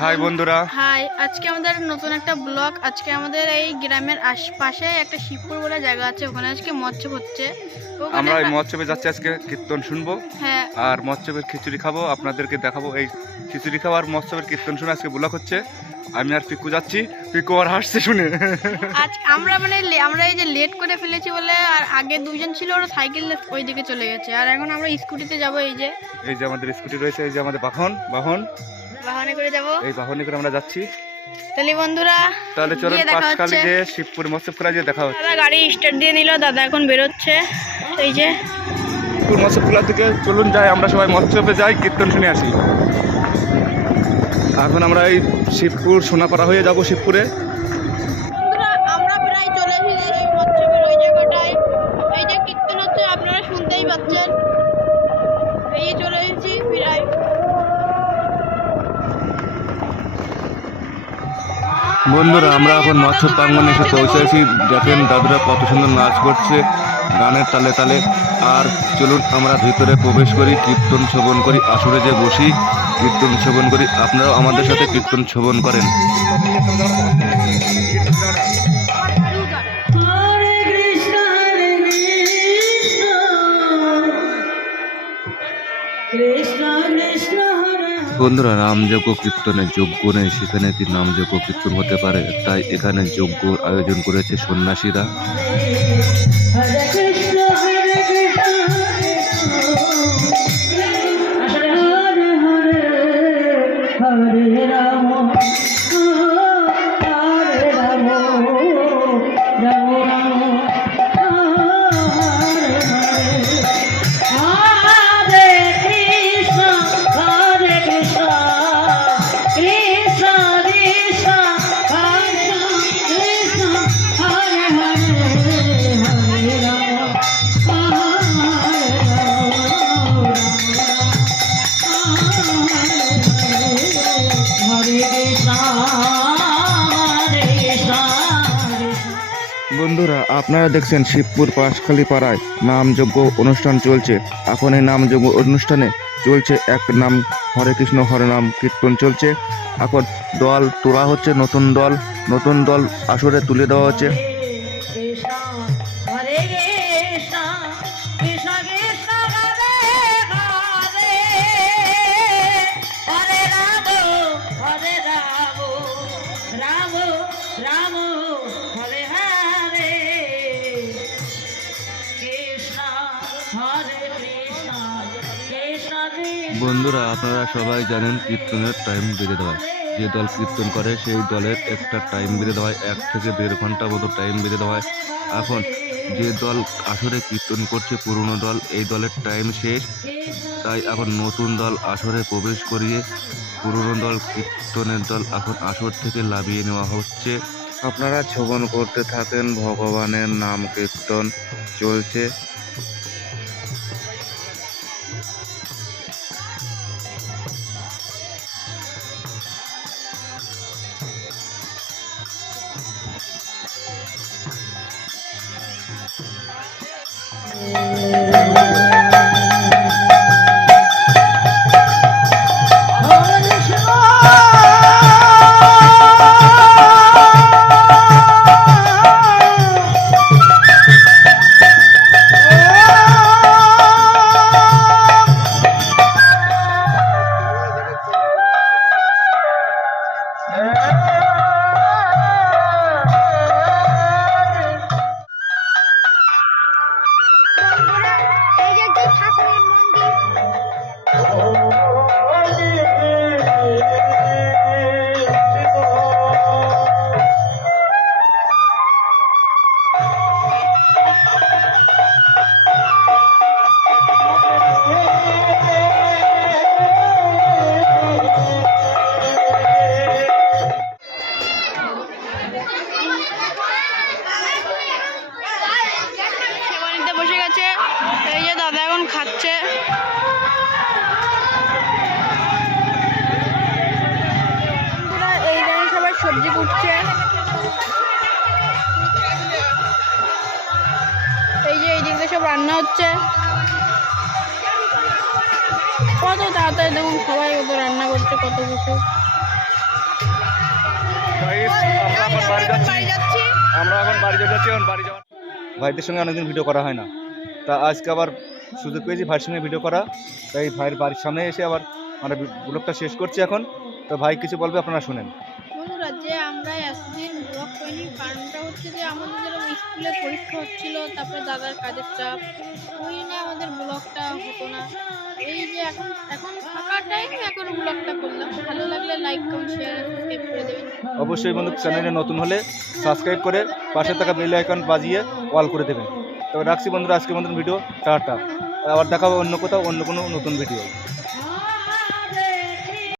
High বন্ধুরা, high. আজকে আমাদের নতুন একটা ব্লগ। আজকে আমাদের এই গ্রামের আশপাশে একটা শিবপুর বলে জায়গা আছে, ওখানে আজকে মৎস্য হচ্ছে। আমরা এই মৎস্যবে যাচ্ছি, আজকে কীর্তন শুনবো। হ্যাঁ, আর মৎস্যবের খিচুড়ি খাবো, আপনাদেরকে দেখাবো। এই খিচুড়ি খাওয়ার মৎস্যবের কীর্তন শুনে আজকে ব্লগ হচ্ছে। আমি আর পিকু যাচ্ছি, পিকু আর হাসছে শুনে। আজ আমরা এই যে লেট করে ফেলেছি বলে, আর আগে দুজন ছিল, ওরা সাইকেল ওই দিকে চলে গেছে, আর এখন আমরা স্কুটিতে যাব। এই যে আমাদের স্কুটি রয়েছে, এই যে আমাদের বাহনে করে যাব। এই বাহনে করে আমরা যাচ্ছি। তাহলে বন্ধুরা, তাহলে চলুন পাঁচখালি যে শিবপুর মৎস্য খোলা যে দেখা হচ্ছে। দাদা গাড়ি স্টার্ট দিয়ে নিল, দাদা এখন বেরোচ্ছে। এই যে শিবপুর মৎস্য খোলা থেকে চলুন যাই, আমরা সবাই মৎস্যবে যাই, কীর্তন শুনে আসি। এখন আমরা এই শিবপুর সোনাপাড়া হয়ে যাব শিবপুরে। আমরা প্রায় চলে এসেছি এই মৎস্যবের ওই জায়গাটায়। এই যে কীর্তন হচ্ছে, আপনারা শুনতেই পাচ্ছেন। এই যে চলে এসেছি প্রায়। বন্ধুরা, আমরা এখন মৎস্য প্রাঙ্গণে এসে পৌঁছেছি। দেখেন দাদুরা কত সুন্দর নাচ করছে গানের তালে তালে। আর চলুন আমরা ভিতরে প্রবেশ করি, কীর্তন শ্রবণ করি, আসরে যে বসি কীর্তন শ্রবণ করি। আপনারাও আমাদের সাথে কীর্তন শ্রবণ করেন। বন্ধুরা, নামযজ্ঞ কীর্তনের যোগ্য নেই, সেখানে কি নামযজ্ঞ কীর্তন হতে পারে? তাই এখানে যজ্ঞ আয়োজন করেছে সন্ন্যাসীরা। বন্ধুরা, আপনারা দেখছেন শিবপুর পাঁচখালি পাড়ায় নামযজ্ঞ অনুষ্ঠান চলছে। এখন এই নামযজ্ঞ অনুষ্ঠানে চলছে এক নাম হরে কৃষ্ণ হরে নাম কীর্তন চলছে। এখন দল তোলা হচ্ছে, নতুন দল আসরে তুলে দেওয়া হচ্ছে। বন্ধুরা, আপনারা সবাই জানেন কীর্তনের টাইম বেঁধে দেওয়া হয়। যে দল কীর্তন করে সেই দলের একটা টাইম বেঁধে দেওয়া হয়, 1 থেকে 1.5 ঘন্টা মতো টাইম বেঁধে দেওয়া হয়। এখন যে দল আসরে কীর্তন করছে, পুরনো দল, এই দলের টাইম শেষ, তাই এখন নতুন দল আসরে প্রবেশ করিয়ে পুরনো দল কীর্তনের দল এখন আসর থেকে লাভিয়ে নেওয়া হচ্ছে। আপনারা শ্রবণ করতে থাকেন, ভগবানের নাম কীর্তন চলছে। সব রান্না হচ্ছে। কত তাড়াতাড়ি দেখুন সবাই কত রান্না করছে, কত কিছু। আমরা এখন বাড়ি যাচ্ছি। এখন বাড়ি যাওয়ার ভাইদের সঙ্গে অনেকদিন ভিডিও করা হয় না, তা আজকে আবার সুযোগ পেয়েছি ভাইয়ের সঙ্গে ভিডিও করা, তাই ভাইয়ের বাড়ির সামনে এসে আবার আমরা ব্লগটা শেষ করছি এখন। তো ভাই কিছু বলবে, আপনারা শুনেন। বন্ধুরা, যে আমরা এতদিন ব্লগ করিনি কারণটা হচ্ছে যে আমাদের যেরকম স্কুলে পরীক্ষা হচ্ছিল, তারপরে দাদার কাজের চাপ, ওই নিয়ে আমাদের ব্লগটা হতো না। এই যে এখন এখন ফাঁকা টাইমে এখন ব্লগটা করলাম। ভালো লাগলে লাইক কমেন্ট শেয়ার সাবস্ক্রাইব করে দেবেন। অবশ্যই বন্ধু, চ্যানেলে নতুন হলে সাবস্ক্রাইব করে পাশে থাকা বেল আইকন বাজিয়ে অল করে দেবেন। তবে রাখছি বন্ধুরা, আজকের মতন ভিডিও টাটা। আবার দেখা হবে অন্য কোথাও অন্য কোনো নতুন ভিডিও।